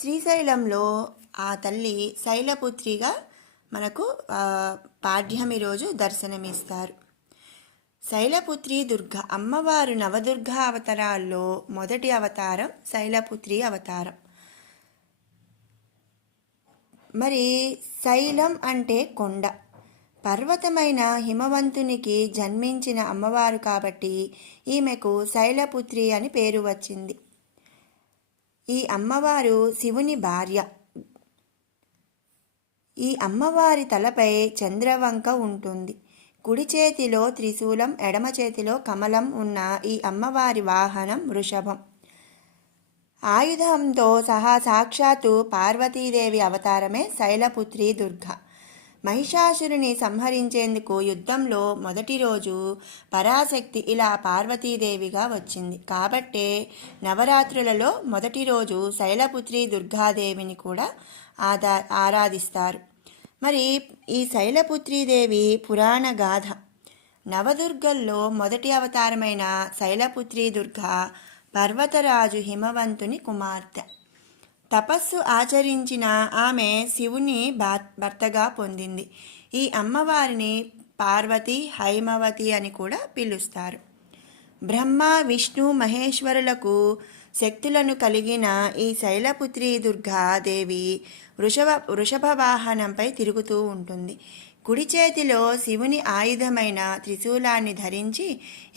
శ్రీశైలంలో ఆ తల్లి శైలపుత్రిగా మనకు పాడ్యమి రోజు దర్శనమిస్తారు. శైలపుత్రి దుర్గ అమ్మవారు నవదుర్గ అవతారాల్లో మొదటి అవతారం శైలపుత్రి అవతారం. మరి శైలం అంటే కొండ, పర్వతమైన హిమవంతునికి జన్మించిన అమ్మవారు కాబట్టి ఈమెకు శైలపుత్రి అని పేరు వచ్చింది. ఈ అమ్మవారు శివుని భార్య. ఈ అమ్మవారి తలపై చంద్రవంక ఉంటుంది. కుడి చేతిలో త్రిశూలం, ఎడమ చేతిలో కమలం ఉన్న ఈ అమ్మవారి వాహనం వృషభం. ఆయుధంతో సహా సాక్షాత్తు పార్వతీదేవి అవతారమే శైలపుత్రి దుర్గ. మహిషాసురుని సంహరించేందుకు యుద్ధంలో మొదటి రోజు పరాశక్తి ఇలా పార్వతీదేవిగా వచ్చింది. కాబట్టే నవరాత్రులలో మొదటి రోజు శైలపుత్రి దుర్గాదేవిని కూడా ఆరాధిస్తారు. మరి ఈ శైలపుత్రీదేవి పురాణ గాథ. నవదుర్గల్లో మొదటి అవతారమైన శైలపుత్రి దుర్గ పర్వతరాజు హిమవంతుని కుమార్తె. తపస్సు ఆచరించిన ఆమె శివుని భర్తగా పొందింది. ఈ అమ్మవారిని పార్వతి, హైమవతి అని కూడా పిలుస్తారు. బ్రహ్మ, విష్ణు, మహేశ్వరులకు శక్తులను కలిగిన ఈ శైలపుత్రి దుర్గాదేవి వృషభ వాహనంపై తిరుగుతూ ఉంటుంది. కుడి చేతిలో శివుని ఆయుధమైన త్రిశూలాన్ని ధరించి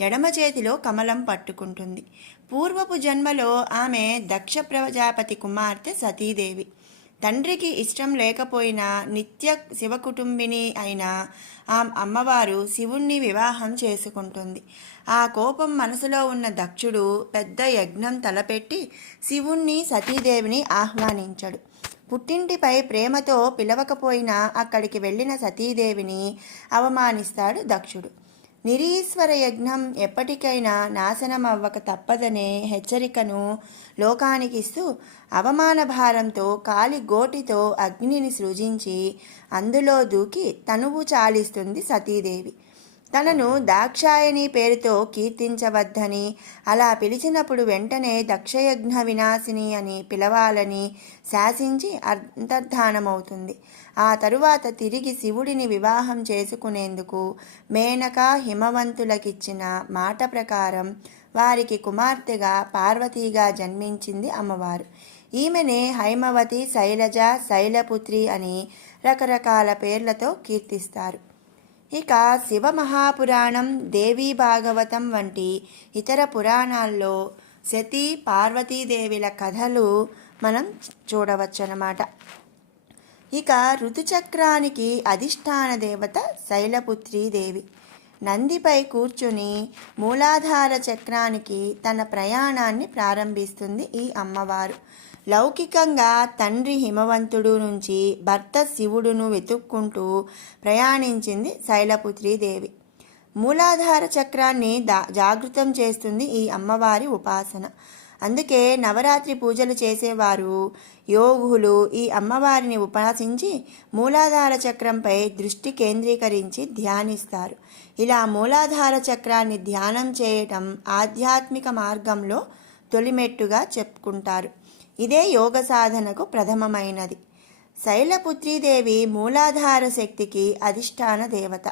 ఎడమ చేతిలో కమలం పట్టుకుంటుంది. పూర్వపు జన్మలో ఆమె దక్ష ప్రజాపతి కుమార్తె సతీదేవి. తండ్రికి ఇష్టం లేకపోయినా నిత్య శివకుటుంబిని అయిన ఆ అమ్మవారు శివుణ్ణి వివాహం చేసుకుంటుంది. ఆ కోపం మనసులో ఉన్న దక్షుడు పెద్ద యజ్ఞం తలపెట్టి శివుణ్ణి, సతీదేవిని ఆహ్వానించాడు. పుట్టింటిపై ప్రేమతో పిలవకపోయినా అక్కడికి వెళ్ళిన సతీదేవిని అవమానిస్తాడు దక్షుడు. నిరీశ్వర యజ్ఞం ఎప్పటికైనా నాశనం అవ్వక తప్పదనే హెచ్చరికను లోకానికిస్తూ అవమాన భారంతో కాలి గోటితో అగ్నిని సృజించి అందులో దూకి తనువు చాలిస్తుంది సతీదేవి. తనను దాక్షాయణి పేరుతో కీర్తించవద్దని, అలా పిలిచినప్పుడు వెంటనే దక్షయజ్ఞ వినాశిని అని పిలవాలని శాసించి అంతర్ధానమవుతుంది. ఆ తరువాత తిరిగి శివుడిని వివాహం చేసుకునేందుకు మేనక హిమవంతులకిచ్చిన మాట ప్రకారం వారికి కుమార్తెగా పార్వతీగా జన్మించింది అమ్మవారు. ఈమెనే హైమవతి, శైలజ, శైలపుత్రి అని రకరకాల పేర్లతో కీర్తిస్తారు. ఇక శివ మహాపురాణం, దేవీ భాగవతం వంటి ఇతర పురాణాల్లో సతీ, పార్వతీదేవిల కథలు మనం చూడవచ్చన్నమాట. ఇక ఋతుచక్రానికి అధిష్టాన దేవత శైలపుత్రీదేవి. నందిపై కూర్చుని మూలాధార చక్రానికి తన ప్రయాణాన్ని ప్రారంభిస్తుంది ఈ అమ్మవారు. లౌకికంగా తండ్రి హిమవంతుడు నుంచి భర్త శివుడును వెతుక్కుంటూ ప్రయాణించింది శైలపుత్రీదేవి. మూలాధార చక్రాన్ని జాగృతం చేస్తుంది ఈ అమ్మవారి ఉపాసన. అందుకే నవరాత్రి పూజలు చేసేవారు యోగులు ఈ అమ్మవారిని ఉపాసించి మూలాధార చక్రంపై దృష్టి కేంద్రీకరించి ధ్యానిస్తారు. ఇలా మూలాధార చక్రాన్ని ధ్యానం చేయటం ఆధ్యాత్మిక మార్గంలో తొలిమెట్టుగా చెప్పుకుంటారు. ఇదే యోగ సాధనకు ప్రథమమైనది. శైలపుత్రీదేవి మూలాధార శక్తికి అధిష్టాన దేవత.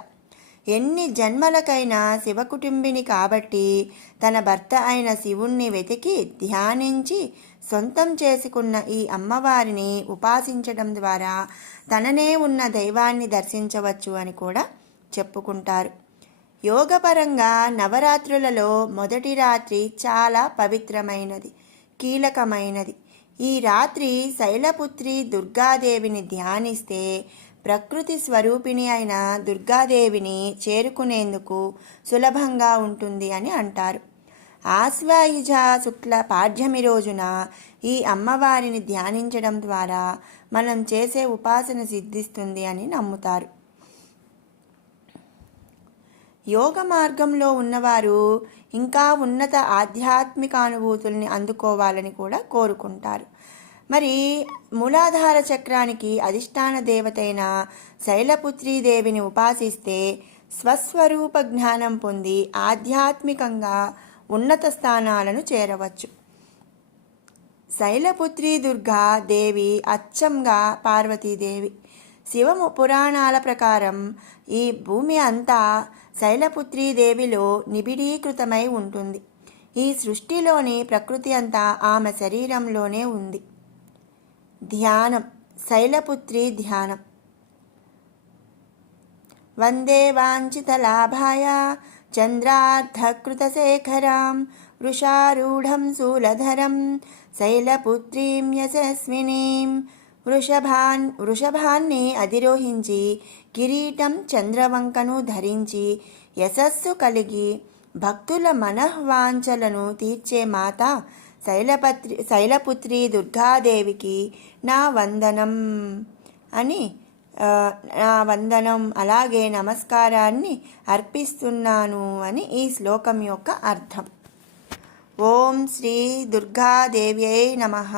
ఎన్ని జన్మలకైనా శివకుటుంబిని కాబట్టి తన భర్త అయిన శివుణ్ణి వెతికి ధ్యానించి సొంతం చేసుకున్న ఈ అమ్మవారిని ఉపాసించడం ద్వారా తననే ఉన్న దైవాన్ని దర్శించవచ్చు అని కూడా చెప్పుకుంటారు. యోగపరంగా నవరాత్రులలో మొదటి రాత్రి చాలా పవిత్రమైనది, కీలకమైనది. ఈ రాత్రి శైలపుత్రి దుర్గాదేవిని ధ్యానిస్తే ప్రకృతి స్వరూపిణి అయిన దుర్గాదేవిని చేరుకునేందుకు సులభంగా ఉంటుంది అని అంటారు. ఆశ్వయుజ శుక్ల పాడ్యమి రోజున ఈ అమ్మవారిని ధ్యానించడం ద్వారా మనం చేసే ఉపాసన సిద్ధిస్తుంది అని నమ్ముతారు. యోగ మార్గంలో ఉన్నవారు ఇంకా ఉన్నత ఆధ్యాత్మిక అనుభూతుల్ని అందుకోవాలని కూడా కోరుకుంటారు. మరి మూలాధార చక్రానికి అధిష్టాన దేవతైన శైలపుత్రీదేవిని ఉపాసిస్తే స్వస్వరూప జ్ఞానం పొంది ఆధ్యాత్మికంగా ఉన్నత స్థానాలను చేరవచ్చు. శైలపుత్రి దుర్గా దేవి అచ్చంగా పార్వతీదేవి. శివ పురాణాల ప్రకారం ఈ భూమి అంతా శైలపుత్రి దేవిలో నిబిడీకృతమై ఉంటుంది. ఈ సృష్టిలోని ప్రకృతి అంతా ఆమె శరీరంలోనే ఉంది. ధ్యానం. శైలపుత్రి ధ్యానం. వందే వాంఛితలాభాయ చంద్రార్ధకృతశేఖరాం వృషారూఢం శూలధరం శైలపుత్రీం యశస్వినీం. వృషభాన్ని అధిరోహించి కిరీటం చంద్రవంకను ధరించి యశస్సు కలిగి భక్తుల మనఃవాంఛలను తీర్చే మాత శైలపుత్రి దుర్గాదేవికి నా వందనం అని నా వందనం అలాగే నమస్కారాన్ని అర్పిస్తున్నాను అని ఈ శ్లోకం యొక్క అర్థం. ఓం శ్రీ దుర్గాదేవ్యై నమః.